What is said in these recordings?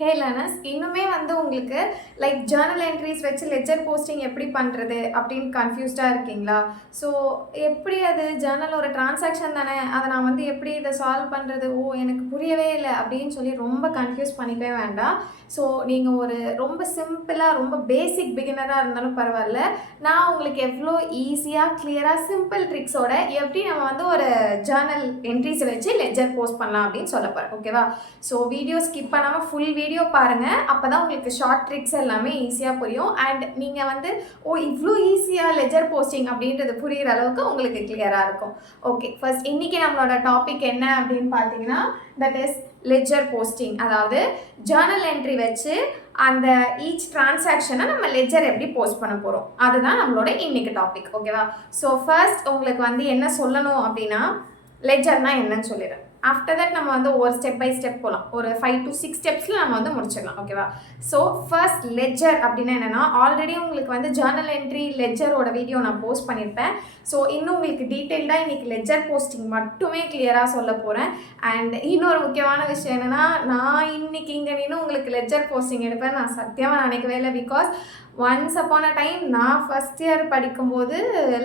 ஹே learners, இன்னுமே உங்களுக்கு like Journal entries வச்சு லெட்ஜர் போஸ்டிங் எப்படி பண்ணுறது அப்படின்னு கன்ஃபியூஸ்டாக இருக்கீங்களா? ஸோ எப்படி அது ஜேர்னல் ஒரு டிரான்சாக்ஷன் தானே, அதை நான் எப்படி இதை சால்வ் பண்ணுறது, எனக்கு புரியவே இல்லை அப்படின்னு சொல்லி ரொம்ப கன்ஃபியூஸ் பண்ணிக்கவே வேண்டாம். ஸோ நீங்கள் ஒரு ரொம்ப சிம்பிளாக ரொம்ப பேசிக் பிகினராக இருந்தாலும் பரவாயில்ல, நான் உங்களுக்கு எவ்வளோ ஈஸியாக கிளியராக சிம்பிள் ட்ரிக்ஸோட எப்படி நம்ம ஒரு ஜேர்னல் என்ட்ரிஸை வச்சு லெட்ஜர் போஸ்ட் பண்ணலாம் அப்படின்னு சொல்ல போகிறேன். ஓகேவா? ஸோ வீடியோ ஸ்கிப் பண்ணாமல் ஃபுல் வீடியோ பாருங்கள். அப்போ தான் உங்களுக்கு ஷார்ட் ட்ரிக்ஸ் எல்லாமே ஈஸியாக புரியும். அண்ட் நீங்கள் இவ்வளோ ஈஸியாக லெட்ஜர் போஸ்டிங் அப்படின்றது புரிகிற அளவுக்கு உங்களுக்கு கிளியராக இருக்கும். ஓகே, ஃபர்ஸ்ட் இன்றைக்கி நம்மளோட டாபிக் என்ன அப்படின்னு பார்த்தீங்கன்னா, தட் இஸ் லெட்ஜர் போஸ்டிங். அதாவது ஜேர்னல் என்ட்ரி வச்சு அந்த ஈச் டிரான்சாக்ஷனை நம்ம லெட்ஜர் எப்படி போஸ்ட் பண்ண போகிறோம், அதுதான் நம்மளோட இன்னைக்கு டாபிக். ஓகேவா? ஸோ ஃபர்ஸ்ட் உங்களுக்கு என்ன சொல்லணும் அப்படின்னா, லெட்ஜர்னா என்னன்னு சொல்லிடுறேன். ஆஃப்டர் தட் நம்ம ஒரு ஸ்டெப் பை ஸ்டெப் போகலாம். ஒரு 5 to 6 ஸ்டெப்ஸில் நம்ம முடிச்சிடலாம். ஓகேவா? ஸோ ஃபர்ஸ்ட் லெட்ஜர் அப்படின்னா என்னென்னா, ஆல்ரெடி உங்களுக்கு ஜேர்னல் என்ட்ரி லெட்ஜரோட வீடியோ நான் போஸ்ட் பண்ணியிருப்பேன். ஸோ இன்னும் உங்களுக்கு டீட்டெயில்டாக இன்றைக்கி லெட்ஜர் போஸ்டிங் மட்டுமே கிளியராக சொல்ல போகிறேன். அண்ட் இன்னொரு முக்கியமான விஷயம் என்னென்னா, நான் இன்னைக்கு இங்கே நின்று உங்களுக்கு லெட்ஜர் போஸ்டிங் எடுப்பேன் நான் சத்தியமாக நினைக்கவே இல்லை. Because once upon a time நான் ஃபஸ்ட் இயர் படிக்கும்போது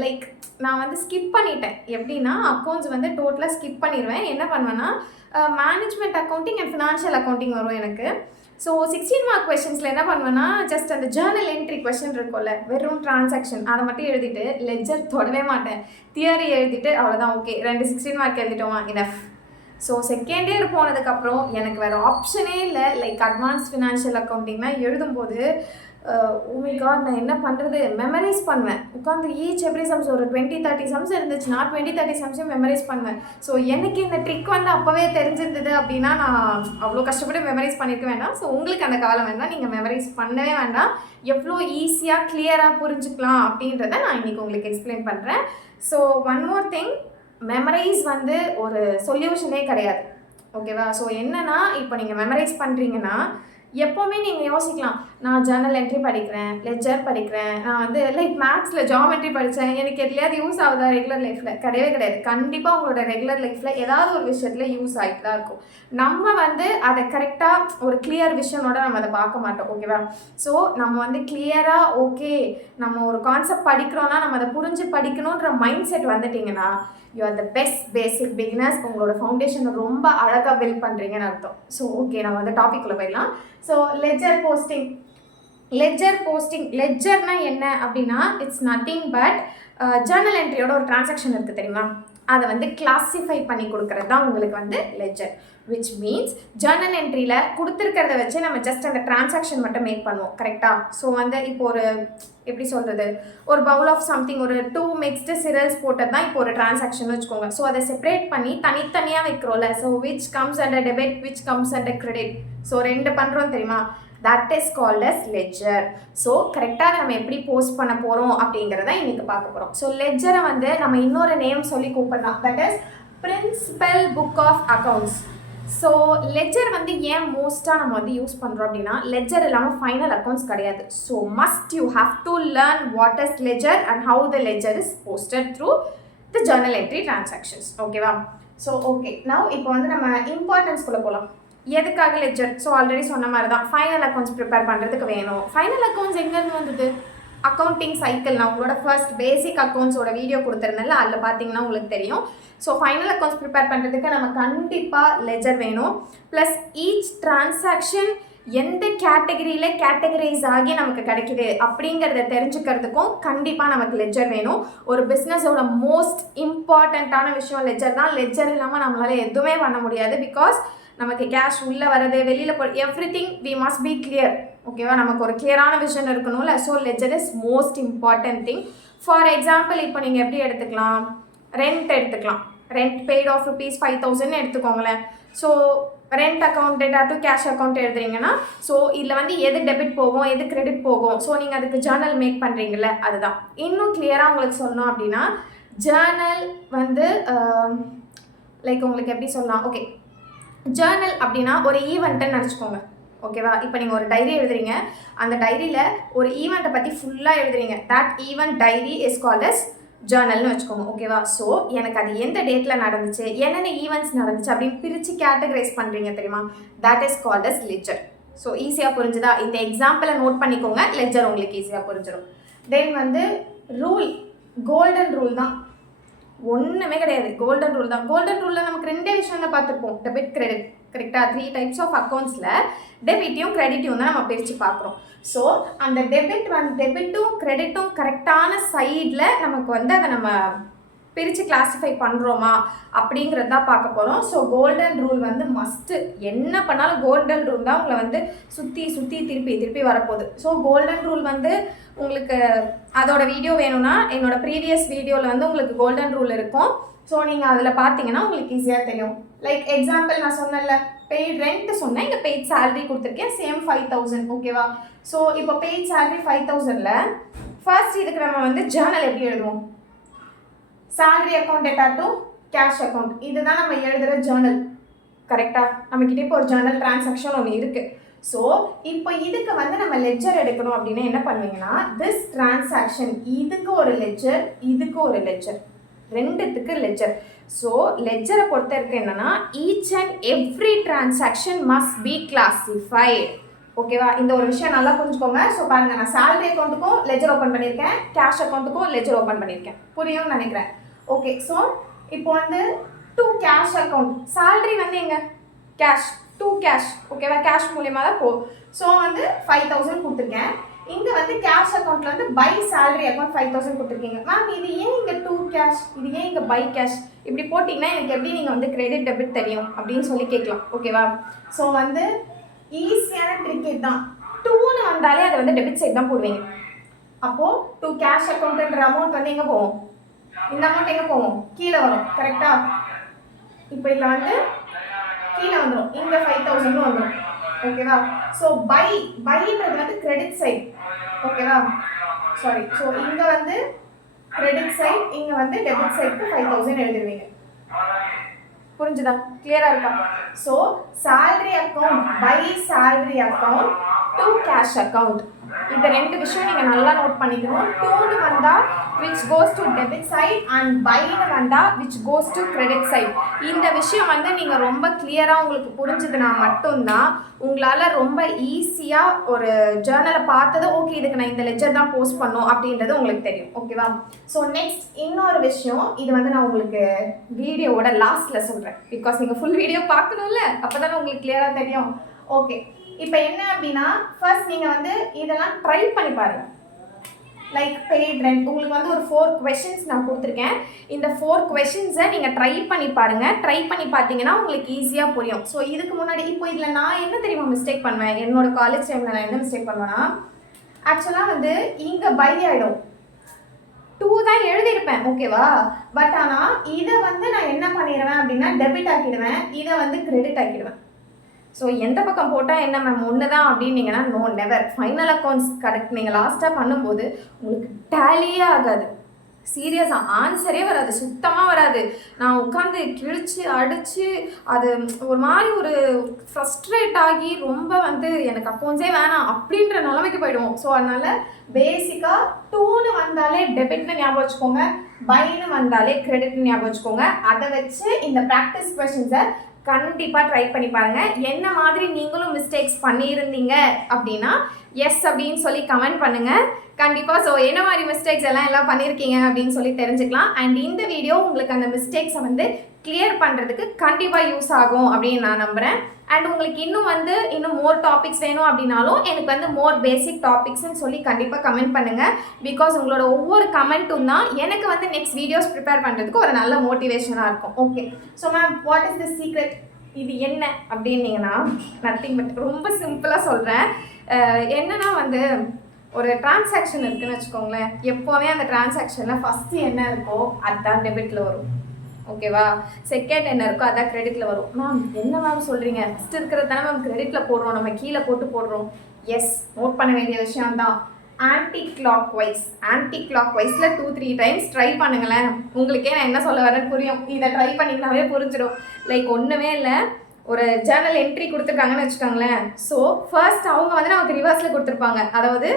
லைக் நான் ஸ்கிப் பண்ணிட்டேன். எப்படின்னா அக்கௌண்ட்ஸ் டோட்டலாக ஸ்கிப் பண்ணிடுவேன். என்ன பண்ணுவேன்னா, management accounting and financial accounting வரும் எனக்கு. ஸோ 16 மார்க் கொஷின்ஸில் என்ன பண்ணுவேன்னா, ஜஸ்ட் அந்த ஜேர்னல் என்ட்ரி கொஷின் இருக்கும்ல, வெறும் டிரான்சாக்ஷன் அதை மட்டும் எழுதிட்டு லெட்ஜர் தொடவே மாட்டேன். தியரி எழுதிட்டு அவ்வளோதான். ஓகே, 2 16 மார்க் எழுதிட்டோமா, இனஃப். ஸோ செகண்ட் இயர் போனதுக்கப்புறம் எனக்கு வேறு ஆப்ஷனே இல்லை. லைக் அட்வான்ஸ் ஃபினான்ஷியல் அக்கௌண்டிங்லாம் எழுதும்போது மை காட், நான் என்ன பண்ணுறது, மெமரைஸ் பண்ணுவேன். உட்காந்து ஈச் எவ்ரி சம்ஸ் ஒரு 20-30 சம்ஸ் இருந்துச்சுன்னா 20-30 சம்ஸையும் மெமரைஸ் பண்ணுவேன். ஸோ எனக்கு இந்த ட்ரிக் அப்போவே தெரிஞ்சிருந்தது அப்படின்னா நான் அவ்வளோ கஷ்டப்பட்டு மெமரைஸ் பண்ணியிருக்க வேண்டாம். ஸோ உங்களுக்கு அந்த காலம் வேண்டாம், நீங்கள் மெமரைஸ் பண்ணவே வேண்டாம். எவ்வளோ ஈஸியாக கிளியராக புரிஞ்சுக்கலாம் அப்படின்றத நான் இன்றைக்கி உங்களுக்கு எக்ஸ்பிளைன் பண்ணுறேன். So one more thing, memorise ஒரு சொல்யூஷனே கிடையாது. ஓகேவா? ஸோ என்னென்னா, இப்போ நீங்கள் மெமரைஸ் பண்ணுறீங்கன்னா எப்போவுமே நீங்கள் யோசிக்கலாம், நான் ஜேர்னல் என்ட்ரி படிக்கிறேன், லெட்ஜர் படிக்கிறேன், நான் லைக் மேக்ஸில் ஜாமெட்ரி படித்தேன், எனக்கு எதுலையாவது யூஸ் ஆகுதா ரெகுலர் லைஃப்பில்? கிடையவே கிடையாது. கண்டிப்பாக உங்களோட ரெகுலர் லைஃப்பில் ஏதாவது ஒரு விஷயத்தில் யூஸ் ஆகிட்டு தான் இருக்கும். நம்ம அதை கரெக்டாக ஒரு கிளியர் விஷனோட நம்ம அதை பார்க்க மாட்டோம். ஓகேவா? ஸோ நம்ம கிளியராக ஓகே, நம்ம ஒரு கான்செப்ட் படிக்கிறோன்னா நம்ம அதை புரிஞ்சு படிக்கணுன்ற மைண்ட் செட் வந்துட்டிங்கன்னா, you are the best basic beginners. உங்களோட ஃபவுண்டேஷனை ரொம்ப அழகாக பில்ட் பண்ணுறீங்கன்னு அர்த்தம். ஸோ ஓகே, நம்ம டாபிக்குள்ளே போயிடலாம். ஸோ லெட்ஜர் போஸ்டிங் லெட்ஜர்னா என்ன அப்படின்னா, இட்ஸ் நத்திங் பட் ஜேர்னல் என்ட்ரியோட ஒரு டிரான்சாக்ஷன் இருக்குது தெரியுமா, அதை கிளாஸிஃபை பண்ணி கொடுக்குறது தான் உங்களுக்கு லெட்ஜர். விச் மீன்ஸ் ஜேர்னல் என்ட்ரியில் கொடுத்துருக்கிறத வச்சு நம்ம ஜஸ்ட் அந்த டிரான்சாக்ஷன் மட்டும் மேக் பண்ணுவோம். கரெக்டாக? ஸோ இப்போ ஒரு எப்படி சொல்கிறது, ஒரு பவுல் ஆஃப் சம்திங், ஒரு 2 மிக்ஸ்டு சிரல்ஸ் போட்டது தான் இப்போ ஒரு டிரான்சாக்ஷன் வச்சுக்கோங்க. ஸோ அதை செப்பரேட் பண்ணி தனித்தனியாக வைக்கிறோம்ல. So which comes under debit, which comes under credit. So 2 பண்ணுறோம் தெரியுமா, that is called as ledger. So கரெக்டாக நம்ம எப்படி போஸ்ட் பண்ண போகிறோம் அப்படிங்கிறத இன்றைக்கி பார்க்க போகிறோம். ஸோ லெட்ஜரை நம்ம இன்னொரு நேம் சொல்லி கூப்பிடலாம், that is principal book of accounts. So ledger ஏன் மோஸ்ட்டாக நம்ம யூஸ் பண்ணுறோம் அப்படின்னா, லெட்ஜர் இல்லாமல் ஃபைனல் அக்கௌண்ட்ஸ் கிடையாது. So must you have to learn what is ledger and how the ledger is posted through the journal entry transactions. ஓகேவா? So okay, now இப்போ நம்ம இம்பார்ட்டன்ஸ்குள்ளே போகலாம். எதுக்காக லெட்ஜர்? ஸோ ஆல்ரெடி சொன்ன மாதிரி தான், ஃபைனல் அக்கௌண்ட்ஸ் ப்ரிப்பேர் பண்ணுறதுக்கு வேணும். ஃபைனல் அக்கௌண்ட்ஸ் எங்கேருந்து வந்தது? Accounting cycle. நான் உங்களோட ஃபர்ஸ்ட் பேசிக் அக்கௌண்ட்ஸோட வீடியோ கொடுத்துருந்தேன்ல, அதில் பார்த்தீங்கன்னா உங்களுக்கு தெரியும். ஸோ ஃபைனல் அக்கௌண்ட்ஸ் ப்ரிப்பேர் பண்ணுறதுக்கு நம்ம கண்டிப்பாக லெட்ஜர் வேணும். ப்ளஸ் ஈச் டிரான்சாக்ஷன் எந்த கேட்டகரியில் கேட்டகரைஸ் ஆகி நமக்கு கிடைக்குது அப்படிங்கிறத தெரிஞ்சுக்கிறதுக்கும் கண்டிப்பாக நமக்கு லெட்ஜர் வேணும். ஒரு பிஸ்னஸோட மோஸ்ட் இம்பார்ட்டண்ட்டான விஷயம் லெட்ஜர் தான். லெட்ஜர் இல்லாமல் நம்மளால் எதுவுமே பண்ண முடியாது. பிகாஸ் நமக்கு கேஷ் உள்ளே வரது, வெளியில் everything we must be clear. ஓகேவா? நமக்கு ஒரு கிளியரான விஷன் இருக்கணும்ல. So ledger is most important thing. For example, இப்போ நீங்கள் எப்படி எடுத்துக்கலாம், ரெண்ட் எடுத்துக்கலாம். ரெண்ட் பெய்ட் ஆஃப் ₹5,000 எடுத்துக்கோங்களேன். So rent account data to cash account எழுதுறீங்கன்னா, ஸோ இதில் எது டெபிட் போகும், எது கிரெடிட் போகும், ஸோ நீங்கள் அதுக்கு ஜேர்னல் மேக் பண்ணுறீங்கல்ல, அதுதான். இன்னும் கிளியராக உங்களுக்கு சொல்லணும் அப்படின்னா, ஜேர்னல் லைக் உங்களுக்கு எப்படி சொல்லலாம், ஓகே, ஜேர்னல் அப்படின்னா ஒரு ஈவெண்ட்டுன்னு நினச்சிக்கோங்க. ஓகேவா? இப்போ நீங்கள் ஒரு டைரி எழுதுறீங்க, அந்த டைரியில் ஒரு ஈவெண்ட்டை பற்றி ஃபுல்லாக எழுதுறீங்க. That event diary is called as ஜேர்னல்னு வச்சுக்கோங்க. ஓகேவா? ஸோ எனக்கு அது எந்த டேட்டில் நடந்துச்சு, என்னென்ன ஈவெண்ட்ஸ் நடந்துச்சு அப்படின்னு பிரித்து கேட்டகரைஸ் பண்ணுறீங்க தெரியுமா, that is called as ledger. So ஈஸியாக புரிஞ்சுதா? இந்த எக்ஸாம்பிளை நோட் பண்ணிக்கோங்க, லெட்ஜர் உங்களுக்கு ஈஸியாக புரிஞ்சிடும். தென் வந்து ரூல், கோல்டன் ரூல் தான், ஒன்றுமே கிடையாது, கோல்டன் ரூல் தான். கோல்டன் ரூலில் நமக்கு ரெண்டே விஷயம் தான் பார்த்துருப்போம், டெபிட் கிரெடிட். கரெக்டாக 3 டைப்ஸ் ஆஃப் அக்கௌண்ட்ஸில் டெபிட்டையும் கிரெடிட்டையும் தான் நம்ம பிரித்து பார்க்குறோம். ஸோ அந்த டெபிட்டும் கிரெடிட்டும் கரெக்டான சைடில் நமக்கு வந்து அதை நம்ம பிரித்து கிளாஸிஃபை பண்ணுறோமா அப்படிங்கிறது தான் பார்க்க போகிறோம். ஸோ கோல்டன் ரூல் வந்து மஸ்ட்டு, என்ன பண்ணாலும் கோல்டன் ரூல் தான் உங்களை வந்து சுற்றி திருப்பி வரப்போகுது. ஸோ கோல்டன் ரூல் வந்து உங்களுக்கு அதோட வீடியோ வேணும்னா என்னோட ப்ரீவியஸ் வீடியோவில் வந்து உங்களுக்கு கோல்டன் ரூல் இருக்கும். ஸோ நீங்கள் அதில் பார்த்தீங்கன்னா உங்களுக்கு ஈஸியாக தெரியும். லைக் எக்ஸாம்பிள் நான் சொன்னேன்ல, பெய்ட் ரெண்ட் சொன்னேன், இங்கே பெய்ட் சேலரி கொடுத்துருக்கேன், சேம் 5000. ஓகேவா? ஸோ இப்போ பெய்ட் சேலரி 5000ல் ஃபர்ஸ்ட் இதுக்கு நம்ம வந்து ஜேர்னல் எப்படி எழுதுவோம்? Salary account data to cash account, இதுதான் நம்ம எழுதுகிற ஜேர்னல். கரெக்டாக நம்மக்கிட்ட இப்போ ஒரு ஜேர்னல் டிரான்சாக்ஷன் ஒன்று இருக்குது. ஸோ இப்போ இதுக்கு வந்து நம்ம லெட்ஜர் எடுக்கணும் அப்படின்னா என்ன பண்ணுவீங்கன்னா, திஸ் டிரான்சாக்ஷன், இதுக்கு ஒரு லெட்ஜர், இதுக்கு ஒரு லெட்ஜர், ரெண்டுத்துக்கு லெட்ஜர். ஸோ லெட்ஜரை பொறுத்த வரைக்கும் என்னன்னா, each and every transaction must be classified. ஓகேவா? இந்த ஒரு விஷயம் நல்லா புரிஞ்சுக்கோங்க. ஸோ பாருங்கள், நான் சேலரி அக்கௌண்ட்டுக்கும் லெட்ஜர் ஓப்பன் பண்ணியிருக்கேன், கேஷ் அக்கௌண்ட்டுக்கும் லெட்ஜர் ஓப்பன் பண்ணியிருக்கேன். புரியும்னு நினைக்கிறேன். ஓகே, ஸோ இப்போ வந்து டு கேஷ் அக்கௌண்ட், சேலரி வந்து எங்க கேஷ், டு கேஷ். ஓகேவா? கேஷ் மூலியமாக தான் போகும். ஸோ வந்து 5000 கொடுத்துருக்கேன். இங்கே வந்து கேஷ் அக்கௌண்ட்டில் வந்து பை சேலரி அக்கௌண்ட் 5000 கொடுத்துருக்கீங்க. மேம் இது ஏன் இங்கே டூ கேஷ், இது ஏன் இங்கே பை கேஷ் இப்படி போட்டிங்கன்னா எனக்கு எப்படி நீங்கள் வந்து கிரெடிட் டெபிட் தெரியும் அப்படின்னு சொல்லி கேட்கலாம். ஓகேவா? ஸோ வந்து ஈஸியான ட்ரிக் இதுதான். டூன்னு வந்தாலே அதை வந்து டெபிட் சைட் தான் போடுவீங்க. அப்போது டூ கேஷ் அக்கௌண்ட்ன்ற அமௌண்ட் வந்து எங்கே போகும்? இந்த அமௌண்ட் எங்கே போகும்? கீழே வரும். கரெக்டாக? இப்போ இதில் வந்து கீழே வந்துடும், இங்கே 5000 வந்துடும். ஓகேவா? ஸோ பைன்றது வந்து கிரெடிட் சைட். ஓகேவா? சாரி, ஸோ இங்கே வந்து கிரெடிட் சைட், இங்கே வந்து டெபிட் சைட்க்கு 5000 எழுதிடுவீங்க. புரிஞ்சுதா? கிளியரா இருக்கா? So salary account by salary account to cash account, இந்த ரெண்டு விஷயம் நீங்கள் நல்லா நோட் பண்ணிக்கணும். டூன்னு வந்தால் which goes to debit side and பைன்னு வந்தால் which goes to credit side. இந்த விஷயம் வந்து நீங்கள் ரொம்ப கிளியராக உங்களுக்கு புரிஞ்சுதுன்னா மட்டும்தான் உங்களால் ரொம்ப ஈஸியாக ஒரு ஜேர்னலை பார்த்தது ஓகே இதுக்கு நான் இந்த லெட்ஜர் தான் போஸ்ட் பண்ணோம் அப்படின்றது உங்களுக்கு தெரியும். ஓகேவா? ஸோ நெக்ஸ்ட் இன்னொரு விஷயம், இது வந்து நான் உங்களுக்கு வீடியோவோட லாஸ்ட்டில் சொல்கிறேன், பிகாஸ் நீங்கள் ஃபுல் வீடியோ பார்க்கணும்ல, அப்போ தானே உங்களுக்கு கிளியராக தெரியும். ஓகே, இப்போ என்ன அப்படின்னா, ஃபர்ஸ்ட் நீங்கள் வந்து இதெல்லாம் ட்ரை பண்ணி பாருங்கள். லைக் பெய்ட் ரெண்ட், உங்களுக்கு வந்து ஒரு 4 கொஷின்ஸ் நான் கொடுத்துருக்கேன். இந்த 4 கொஷின்ஸை நீங்கள் ட்ரை பண்ணி பாருங்கள். ட்ரை பண்ணி பார்த்தீங்கன்னா உங்களுக்கு ஈஸியாக புரியும். ஸோ இதுக்கு முன்னாடி இப்போ இதில் நான் என்ன தெரியுமா மிஸ்டேக் பண்ணுவேன், என்னோட காலேஜ் டைமில் நான் என்ன மிஸ்டேக் பண்ணுவேன்னா, ஆக்சுவலாக வந்து இங்கே பை ஆகிடும், 2 தான் எழுதியிருப்பேன். ஓகேவா? பட் ஆனால் இதை வந்து நான் என்ன பண்ணிடுவேன் அப்படின்னா டெபிட் ஆக்கிடுவேன், இதை வந்து கிரெடிட் ஆக்கிடுவேன். ஸோ எந்த பக்கம் போட்டால் என்ன மேம் ஒன்று தான் அப்படின்னீங்கன்னா, no, never. Final accounts correct நீங்கள் லாஸ்ட்டாக பண்ணும்போது உங்களுக்கு டேலியே ஆகாது. சீரியஸாக ஆன்சரே வராது, சுத்தமாக வராது. நான் உட்காந்து கிழிச்சு அடித்து அது ஒரு மாதிரி ஒரு ஃப்ரஸ்ட்ரேட் ஆகி ரொம்ப வந்து எனக்கு அக்கௌண்ட்ஸே வேணாம் அப்படின்ற நிலைமைக்கு போயிடுவோம். ஸோ அதனால் பேசிக்காக டூன்னு வந்தாலே டெபிட்னு ஞாபகம் வச்சுக்கோங்க, பைன்னு வந்தாலே கிரெடிட்னு ஞாபகம் வச்சுக்கோங்க. அதை வச்சு இந்த ப்ராக்டிஸ் கொஷின்ஸை கண்டிப்பாக ட்ரை பண்ணி பாருங்கள். என்ன மாதிரி நீங்களும் மிஸ்டேக்ஸ் பண்ணியிருந்தீங்க அப்படின்னா எஸ் அப்படின்னு சொல்லி கமெண்ட் பண்ணுங்கள் கண்டிப்பாக. ஸோ என்ன மாதிரி மிஸ்டேக்ஸ் எல்லாம் பண்ணியிருக்கீங்க அப்படின்னு சொல்லி தெரிஞ்சுக்கலாம். அண்ட் இந்த வீடியோ உங்களுக்கு அந்த மிஸ்டேக்ஸை வந்து கிளியர் பண்ணுறதுக்கு கண்டிப்பாக யூஸ் ஆகும் அப்படின்னு நான் நம்புகிறேன். அண்ட் உங்களுக்கு இன்னும் மோர் டாபிக்ஸ் வேணும் அப்படின்னாலும் எனக்கு வந்து மோர் பேசிக் டாபிக்ஸ்ன்னு சொல்லி கண்டிப்பாக கமெண்ட் பண்ணுங்கள். பிகாஸ் உங்களோட ஒவ்வொரு கமெண்ட்டும் தான் எனக்கு வந்து நெக்ஸ்ட் வீடியோஸ் ப்ரிப்பேர் பண்ணுறதுக்கு ஒரு நல்ல மோட்டிவேஷனாக இருக்கும். Okay, so ma'am what is the secret, இது என்ன அப்படின்னீங்கன்னா நத்திங் பட் ரொம்ப சிம்பிளாக சொல்கிறேன். என்னன்னா வந்து ஒரு டிரான்சாக்ஷன் இருக்குதுன்னு வச்சுக்கோங்களேன், எப்போவுமே அந்த டிரான்சாக்ஷனில் ஃபஸ்ட்டு என்ன இருக்கோ அதுதான் டெபிட்டில் வரும். ஓகேவா? செகண்ட் என்ன இருக்கோ அதான் கிரெடிட்டில் வரும். மேம் என்ன மேம் சொல்கிறீங்க, ஃபஸ்ட்டு இருக்கிறது தானே மேம் கிரெடிட்டில் போடுறோம், நம்ம கீழே போடுறோம். எஸ், நோட் பண்ண வேண்டிய விஷயம் தான். ஆன்டி கிளாக் வைஸில் 2-3 டைம்ஸ் ட்ரை பண்ணுங்களேன். உங்களுக்கே நான் என்ன சொல்ல வரேன்னு புரியும். இதை ட்ரை பண்ணிங்கனாவே புரிஞ்சிடும். லைக் ஒன்றுமே இல்லை, ஒரு ஜேர்னல் என்ட்ரி கொடுத்துருக்காங்கன்னு வச்சுக்கோங்களேன். ஸோ ஃபர்ஸ்ட் அவங்க வந்து நமக்கு ரிவர்ஸில் கொடுத்துருப்பாங்க, அதாவது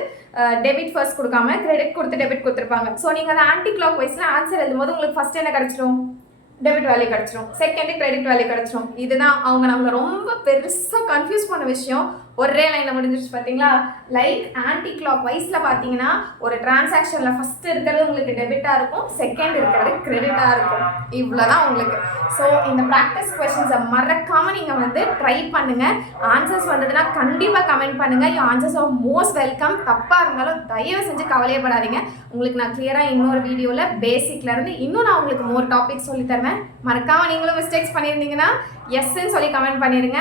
டெபிட் ஃபர்ஸ்ட் கொடுக்காம கிரெடிட் கொடுத்து டெபிட் கொடுத்துருப்பாங்க. ஸோ நீங்கள் அந்த ஆன்டி கிளாக் வைஸில் ஆன்சர் எழுதும்போது உங்களுக்கு ஃபஸ்ட் என்ன கிடச்சிரும், டெபிட் வேல்யூ கிடச்சிரும், செகண்டு கிரெடிட் வேல்யூ கிடச்சிரும். இதுதான் அவங்க நம்மளை ரொம்ப பெருசாக கன்ஃபியூஸ் பண்ண விஷயம். ஒரே லைனில் முடிஞ்சிருச்சு பார்த்தீங்களா. லைக் ஆன்டி கிளாக் வைஸில் பார்த்தீங்கன்னா ஒரு டிரான்சாக்ஷனில் ஃபஸ்ட்டு இருக்கிறது உங்களுக்கு டெபிட்டாக இருக்கும், செகண்ட் இருக்கிறது கிரெடிட்டாக இருக்கும். இவ்வளோதான் உங்களுக்கு. ஸோ இந்த ப்ராக்டிஸ் கொஷின்ஸை மறக்காமல் நீங்கள் வந்து ட்ரை பண்ணுங்கள். ஆன்சர்ஸ் வந்ததுன்னா கண்டிப்பாக கமெண்ட் பண்ணுங்கள். You answers are most welcome. தப்பாக இருந்தாலும் தயவு செஞ்சு கவலையப்படாதீங்க. உங்களுக்கு நான் கிளியராக இன்னொரு வீடியோவில் பேசிக்லேருந்து இன்னும் நான் உங்களுக்கு மோர் டாபிக்ஸ் சொல்லி தருவேன். மறக்காமல் நீங்களும் மிஸ்டேக்ஸ் பண்ணியிருந்தீங்கன்னா எஸ்ன்னு சொல்லி கமெண்ட் பண்ணிடுங்க.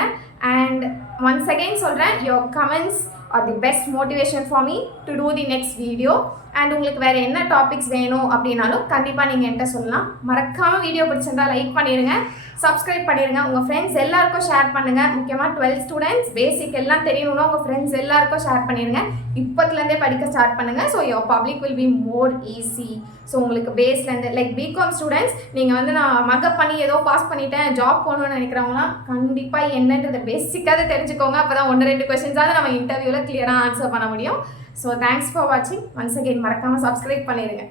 அண்ட் once again சொல்கிறேன், your comments are the best motivation for me to do the next video. And உங்களுக்கு வேறு என்ன டாபிக்ஸ் வேணும் அப்படின்னாலும் கண்டிப்பாக நீங்கள் என்கிட்ட சொல்லலாம். மறக்காமல் வீடியோ பிடிச்சிருந்தா லைக் பண்ணிடுங்க, சப்ஸ்கிரைப் பண்ணிடுங்க, உங்கள் ஃப்ரெண்ட்ஸ் எல்லாருக்கும் ஷேர் பண்ணுங்கள். முக்கியமாக 12th ஸ்டூடெண்ட்ஸ் பேசிக் எல்லாம் தெரியணும்னா உங்கள் ஃப்ரெண்ட்ஸ் எல்லாருக்கும் ஷேர் பண்ணிடுங்க. இப்போத்துலேருந்தே படிக்க ஸ்டார்ட் பண்ணுங்கள். So your public will be more easy. So உங்களுக்கு பேஸ்லேருந்து லைக் பிகாம் ஸ்டூடெண்ட்ஸ் நீங்கள் வந்து நான் மக்கப் பண்ணி ஏதோ பாஸ் பண்ணிட்டேன் ஜாப் போகணுன்னு நினைக்கிறவங்களாம் கண்டிப்பாக என்னன்றதை பேசிக்காக தெரிஞ்சுக்கோங்க. அப்போ தான் 1-2 கொஸ்டின்ஸாவது நம்ம இன்டர்வியூவில் கிளியராக ஆன்சர் பண்ண முடியும். ஸோ தேங்க்ஸ் ஃபார் வாட்சிங். ஒன்ஸ் அகெயின் மறக்காமல் சப்ஸ்கிரைப் பண்ணிடுங்க.